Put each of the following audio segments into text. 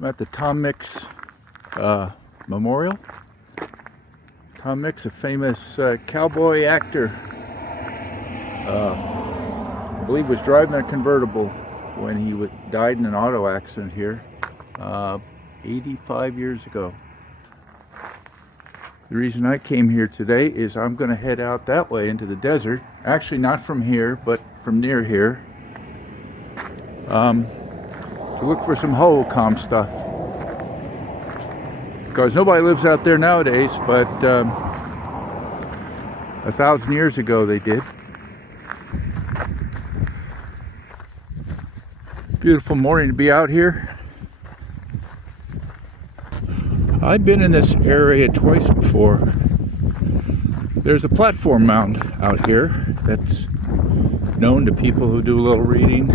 I'm at the Tom Mix Memorial. Tom Mix, a famous cowboy actor, I believe was driving a convertible when he died in an auto accident here 85 years ago. The reason I came here today is I'm going to head out that way into the desert. Actually, not from here, but from near here, to look for some Hohokam stuff. Because nobody lives out there nowadays, but 1,000 years ago they did. Beautiful morning to be out here. I've been in this area twice before. There's a platform mound out here that's known to people who do a little reading.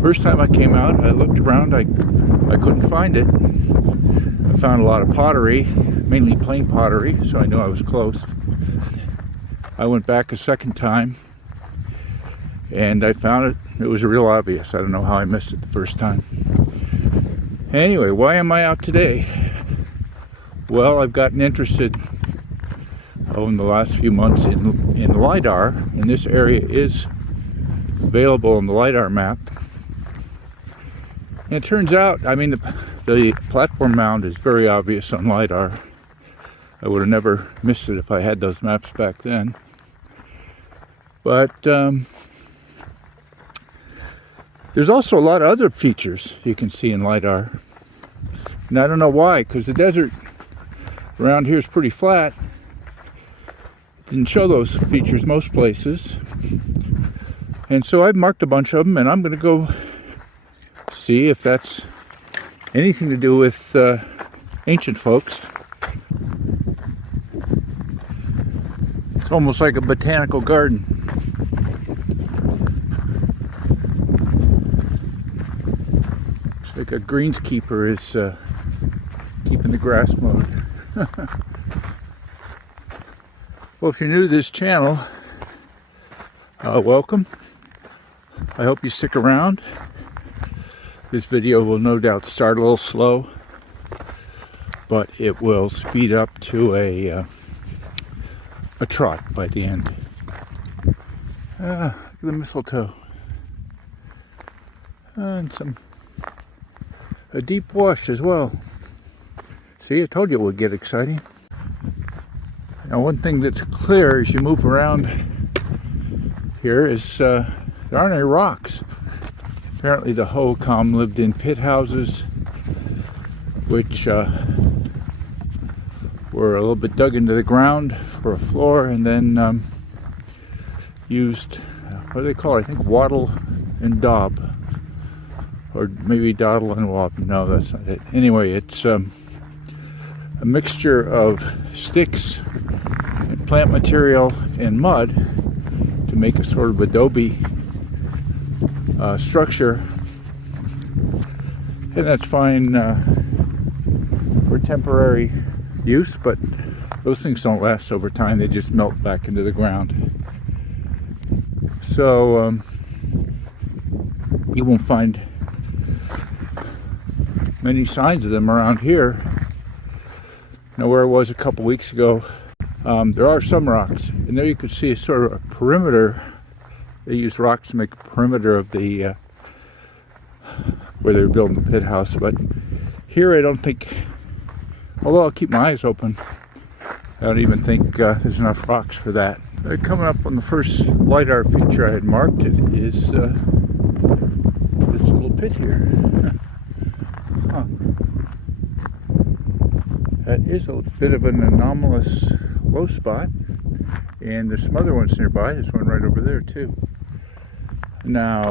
First time I came out, I looked around, I couldn't find it. I found a lot of pottery, mainly plain pottery, so I knew I was close. I went back a second time and I found it. It was real obvious. I don't know how I missed it the first time. Anyway, why am I out today? Well, I've gotten interested in the last few months in LiDAR, and this area is available on the LiDAR map. And it turns out, I mean, the platform mound is very obvious on LiDAR. I would have never missed it if I had those maps back then. But there's also a lot of other features you can see in LiDAR. And I don't know why, because the desert around here is pretty flat. Didn't show those features most places. And so I've marked a bunch of them, and I'm going to go see if that's anything to do with ancient folks. It's almost like a botanical garden. It's like a greenskeeper is keeping the grass mowed. Well, if you're new to this channel, welcome. I hope you stick around. This video will no doubt start a little slow, but it will speed up to a trot by the end. Look at the mistletoe. And a deep wash as well. See, I told you it would get exciting. Now, one thing that's clear as you move around here is there aren't any rocks. Apparently the Hohokam lived in pithouses, which were a little bit dug into the ground for a floor, and then used, what do they call it? I think wattle and daub. Or maybe dawdle and wop. No, that's not it. Anyway, it's a mixture of sticks and plant material and mud to make a sort of adobe structure, and that's fine for temporary use, but those things don't last over time. They just melt back into the ground. So you won't find many signs of them around here. Now, where I was a couple weeks ago, there are some rocks, and there you could see a sort of a perimeter. They use rocks to make a perimeter of the where they were building the pit house. But here, I don't think, although I'll keep my eyes open, I don't even think there's enough rocks for that. Coming up on the first LiDAR feature I had marked, it is this little pit here. Huh. That is a bit of an anomalous low spot, and there's some other ones nearby. There's one right over there too. Now, I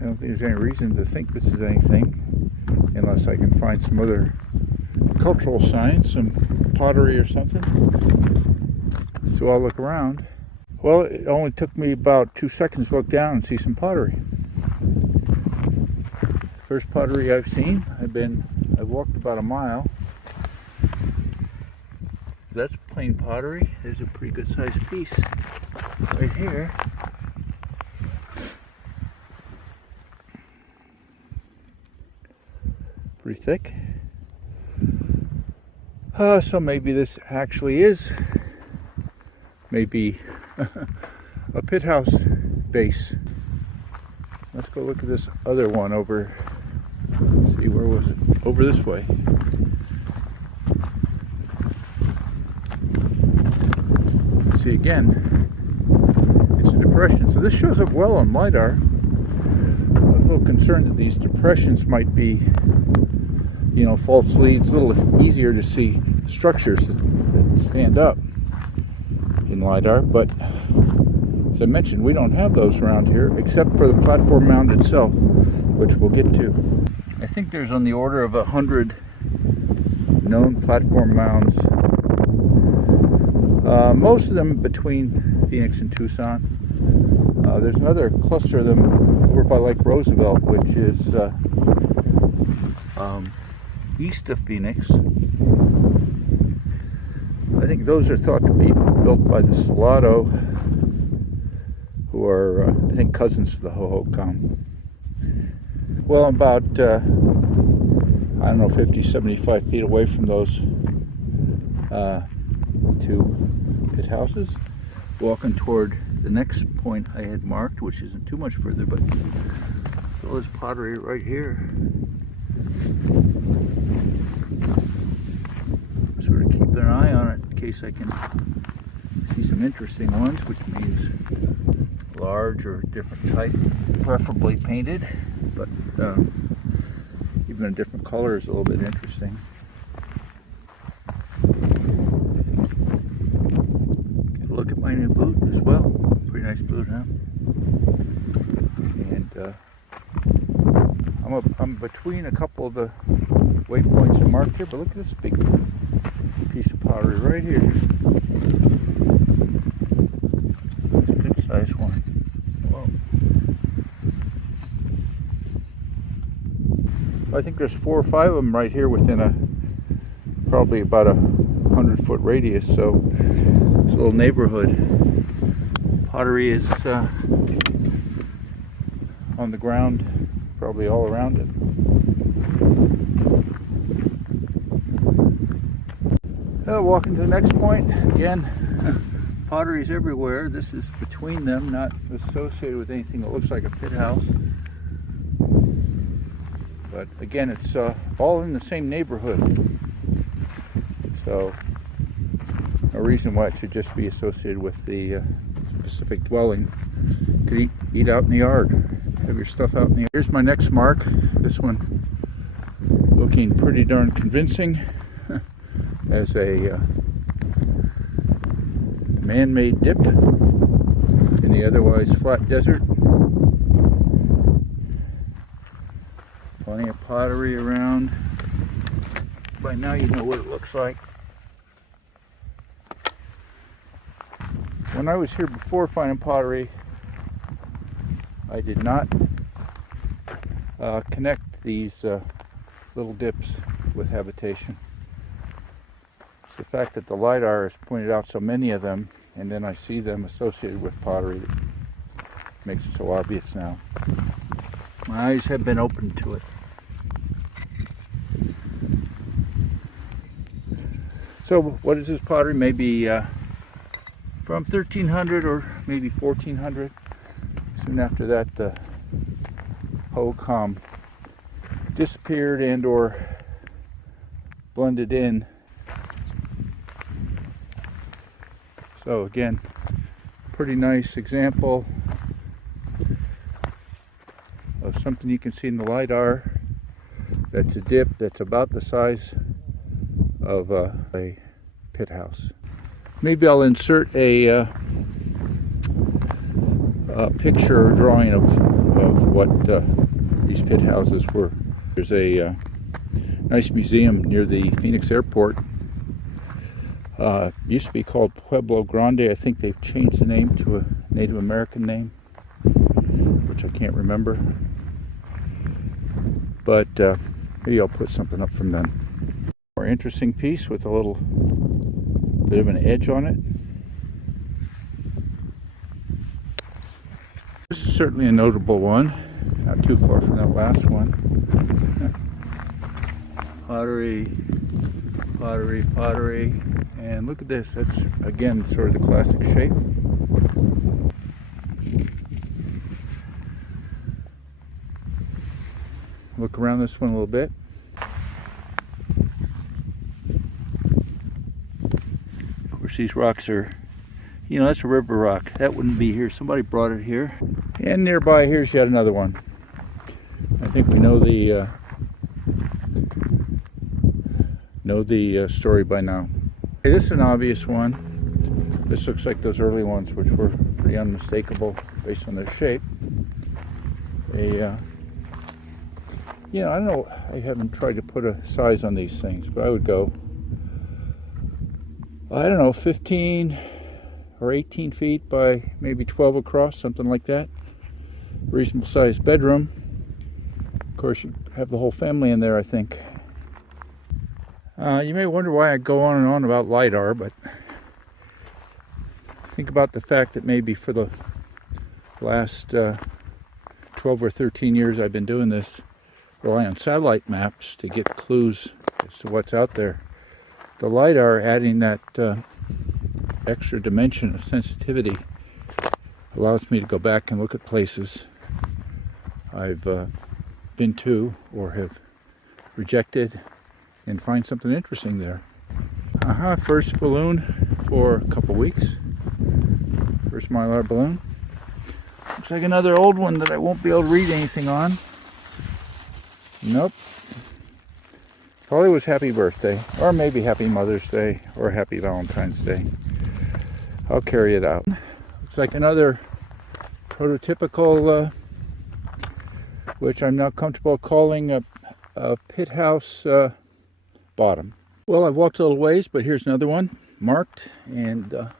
don't think there's any reason to think this is anything, unless I can find some other cultural signs, some pottery or something. So I'll look around. Well, it only took me about 2 seconds to look down and see some pottery. First pottery I've seen. I've walked about a mile. That's plain pottery. There's a pretty good sized piece right here. pretty thick. So maybe this actually is maybe a pit house base. Let's go look at this other one over. Let's see, where was it? Over this way. See, again, it's a depression. So this shows up well on LiDAR. I'm a little concerned that these depressions might be, you know, false leads. A little easier to see structures that stand up in LiDAR, but as I mentioned, we don't have those around here except for the platform mound itself, which we'll get to. I think there's on the order of 100 known platform mounds. Most of them between Phoenix and Tucson. There's another cluster of them over by Lake Roosevelt, which is east of Phoenix. I think those are thought to be built by the Salado, who are, I think, cousins of the Hohokam. Well, about, I don't know, 50, 75 feet away from those two pit houses, walking toward the next point I had marked, which isn't too much further, but all this pottery right here. Sort of keep an eye on it in case I can see some interesting ones, which means large or different type, preferably painted, but even a different color is a little bit interesting. Get a look at my new boot as well. Pretty nice boot, huh? And I'm between a couple of the waypoints are marked here, but look at this big piece of pottery right here. It's a good sized one. Whoa. I think there's 4 or 5 of them right here within probably about a 100-foot radius, so it's a little neighborhood. Pottery is on the ground, probably all around it. Walking to the next point, again, pottery is everywhere. This is between them, not associated with anything that looks like a pit house. But again, it's all in the same neighborhood. So, no reason why it should just be associated with the specific dwelling. You could eat out in the yard, have your stuff out in the yard. Here's my next mark. This one looking pretty darn convincing as a man-made dip in the otherwise flat desert. Plenty of pottery around. By now you know what it looks like. When I was here before finding pottery, I did not connect these little dips with habitation. It's the fact that the LiDAR has pointed out so many of them, and then I see them associated with pottery that makes it so obvious now. My eyes have been opened to it. So what is this pottery? Maybe from 1300 or maybe 1400. Soon after that, the Hohokam disappeared and or blended in. So again, pretty nice example of something you can see in the LiDAR. That's a dip that's about the size of a pit house. Maybe I'll insert a picture or drawing of what these pit houses were. There's a nice museum near the Phoenix airport. Used to be called Pueblo Grande. I think they've changed the name to a Native American name, which I can't remember. But maybe I'll put something up from them. More interesting piece with a little bit of an edge on it. This is certainly a notable one, not too far from that last one. Pottery, pottery, pottery. And look at this. That's, again, sort of the classic shape. Look around this one a little bit. Of course, these rocks are, you know, that's a river rock. That wouldn't be here. Somebody brought it here. And nearby, here's yet another one. I think we know the story by now. Okay, this is an obvious one. This looks like those early ones, which were pretty unmistakable based on their shape. You know, I don't know, I haven't tried to put a size on these things, but I would go, I don't know, 15 or 18 feet by maybe 12 across, something like that. Reasonable sized bedroom. Of course, you have the whole family in there, I think. You may wonder why I go on and on about LiDAR, but think about the fact that maybe for the last 12 or 13 years I've been doing this, rely on satellite maps to get clues as to what's out there. The LiDAR, adding that extra dimension of sensitivity, allows me to go back and look at places I've been to or have rejected and find something interesting there. First balloon for a couple weeks. First Mylar balloon. Looks like another old one that I won't be able to read anything on. Nope. Probably was happy birthday, or maybe happy Mother's Day, or happy Valentine's Day. I'll carry it out. Looks like another prototypical, which I'm now comfortable calling a pithouse bottom. Well, I've walked a little ways, but here's another one marked, and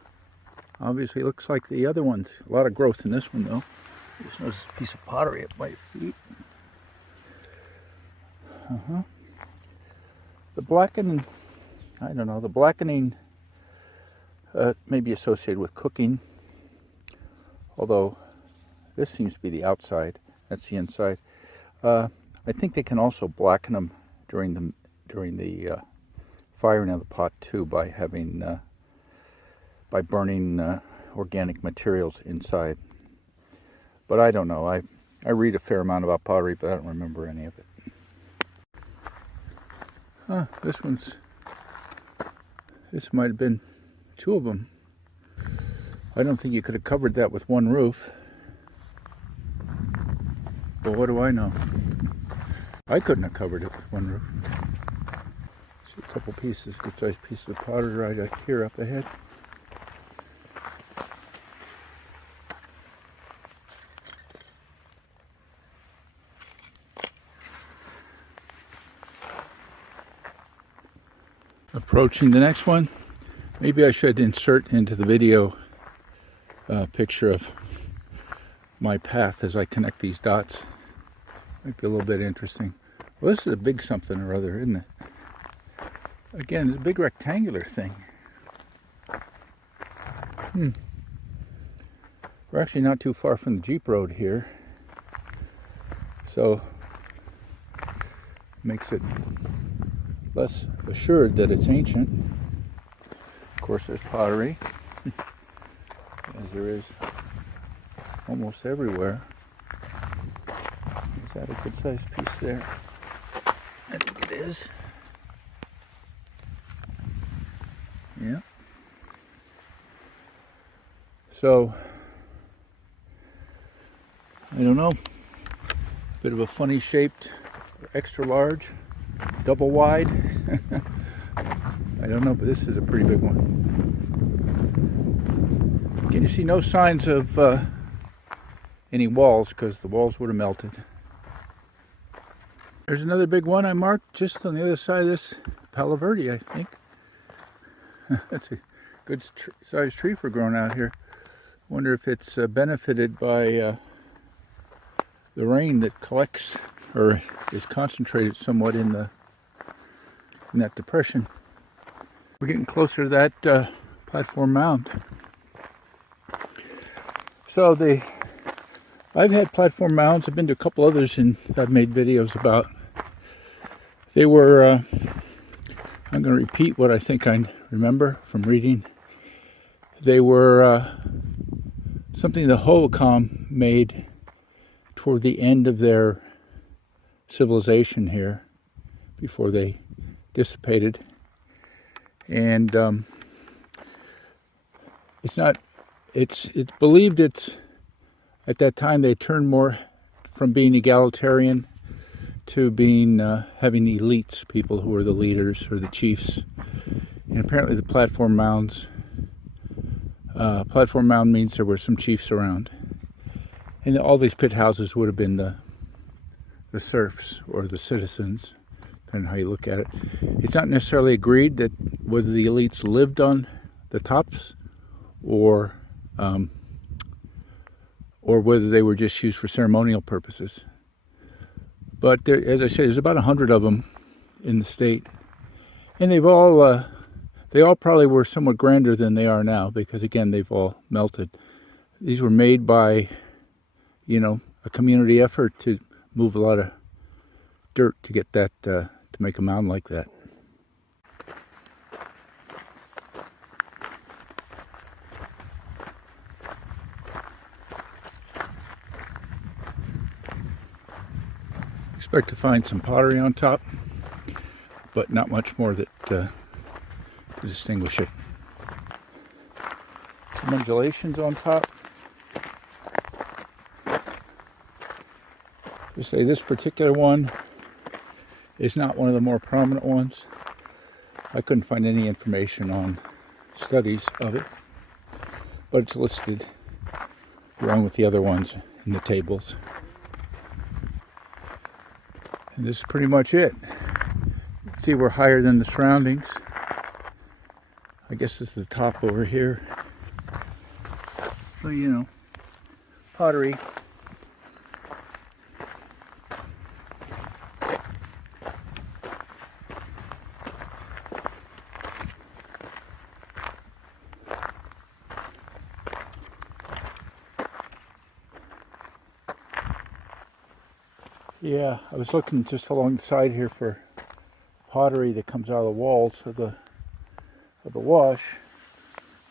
obviously looks like the other ones. A lot of growth in this one, though. Just notice this piece of pottery at my feet. The blackening, I don't know, the blackening may be associated with cooking, although this seems to be the outside, that's the inside. I think they can also blacken them during the firing of the pot too, by having by burning organic materials inside. But I don't know. I read a fair amount about pottery, but I don't remember any of it. This might have been two of them. I don't think you could have covered that with one roof. But what do I know? I couldn't have covered it with one roof. See a couple pieces, good sized pieces of pottery right here up ahead. Approaching the next one. Maybe I should insert into the video a picture of my path as I connect these dots. Might be a little bit interesting. Well, this is a big something or other, isn't it? Again, it's a big rectangular thing. We're actually not too far from the Jeep road here, so makes it less assured that it's ancient. Of course, there's pottery, as there is almost everywhere. Is that a good sized piece there? I think it is. Yeah. So, I don't know. Bit of a funny shaped, extra large, double wide. I don't know, but this is a pretty big one. Again, you see no signs of any walls, because the walls would have melted. There's another big one I marked just on the other side of this Palo Verde, I think. That's a good sized tree for growing out here. Wonder if it's benefited by the rain that collects or is concentrated somewhat in that depression. We're getting closer to that platform mound. So I've had platform mounds. I've been to a couple others and I've made videos about. They were I'm going to repeat what I think I remember from reading. They were something the Hohokam made toward the end of their civilization here, before they dissipated. And it's believed at that time they turned more from being egalitarian to being having elites, people who were the leaders or the chiefs. And apparently the platform mound means there were some chiefs around. And all these pit houses would have been the serfs or the citizens, depending on how you look at it. It's not necessarily agreed that whether the elites lived on the tops or whether they were just used for ceremonial purposes. But there, as I said, there's about 100 of them in the state, and they all probably were somewhat grander than they are now, because again, they've all melted. These were made by, a community effort to move a lot of dirt to get that to make a mound like that. Expect to find some pottery on top, but not much more that to distinguish it. Some undulations on top. To say this particular one is not one of the more prominent ones. I couldn't find any information on studies of it, but it's listed along with the other ones in the tables. And this is pretty much it. See, we're higher than the surroundings. I guess this is the top over here. So, pottery. Yeah, I was looking just along the side here for pottery that comes out of the walls of the wash.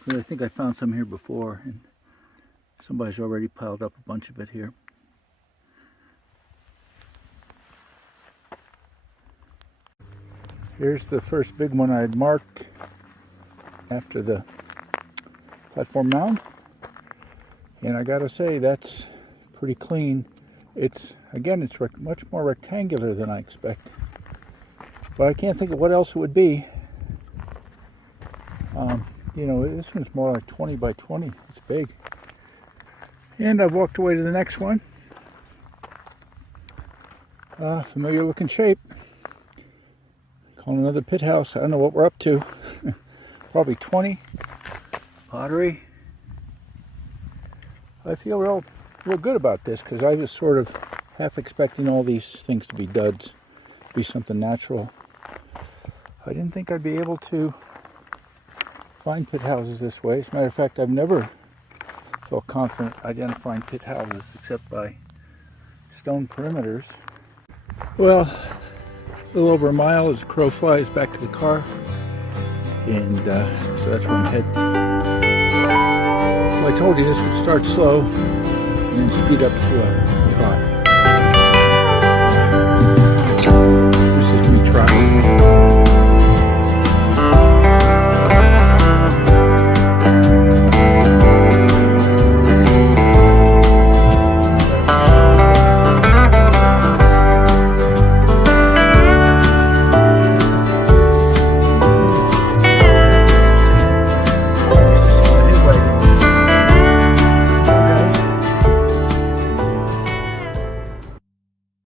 And I think I found some here before, and somebody's already piled up a bunch of it here. Here's the first big one I had marked after the platform mound, and I gotta say that's pretty clean. It's much more rectangular than I expect, but I can't think of what else it would be. This one's more like 20 by 20. It's big. And I've walked away to the next one. Familiar looking shape. Calling another pit house. I don't know what we're up to. Probably 20. Pottery. I feel real good about this, because I was sort of half expecting all these things to be duds, be something natural. I didn't think I'd be able to find pit houses this way. As a matter of fact, I've never felt confident identifying pit houses except by stone perimeters. Well, a little over a mile as the crow flies back to the car, and so that's where I'm heading. Well, I told you this would start slow and then speed up to a trot.